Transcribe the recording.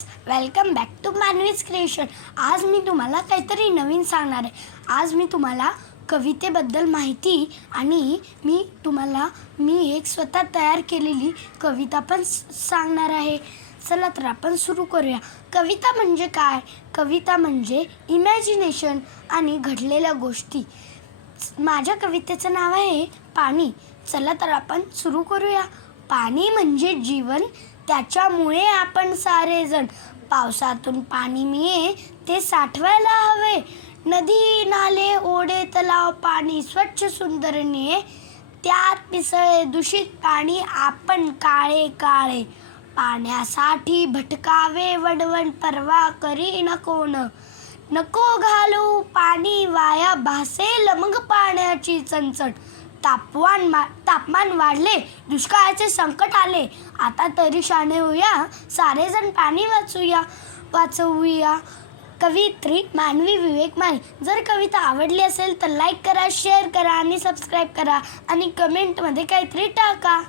Welcome back to Manavi's creation. आज मी तुम्हाला काहीतरी नवीन सांगणार आहे। आज मी तुम्हाला कवितेबद्दल माहिती आणि मी एक स्वतः तयार केलेली कविता पण सांगणार आहे। चला तर आपण सुरू करूया। कविता म्हणजे काय? कविता म्हणजे इमॅजिनेशन आणि घडलेल्या गोष्टी। माझ्या कवितेचं नाव आहे पाणी। चला तर आपण सुरू करूया। पाणी म्हणजे जीवन, त्याच्यामुळे आपण सारेजण पावसातून पाणी मिळे ते साठवायला हवे। नदी नाले ओढे तलाव पाणी स्वच्छ सुंदर निळे, त्यात मिसळे दूषित पाणी आपण काळे काळे। पाण्यासाठी भटकावे वणवण पर्वा करी न कोण, नको घालू पाणी वाया भासेल मग पाण्याची चणचण। तापमान वाढले, दुष्काळाचे संकट आले, आता तरी शाणे होऊया, सारेजण पाणी वाचवूया। कवियत्री मानवी विवेक माने। जर कविता आवडली असेल तर लाईक करा, शेअर करा आणि सबस्क्राईब करा आणि कमेंटमध्ये काहीतरी टाका।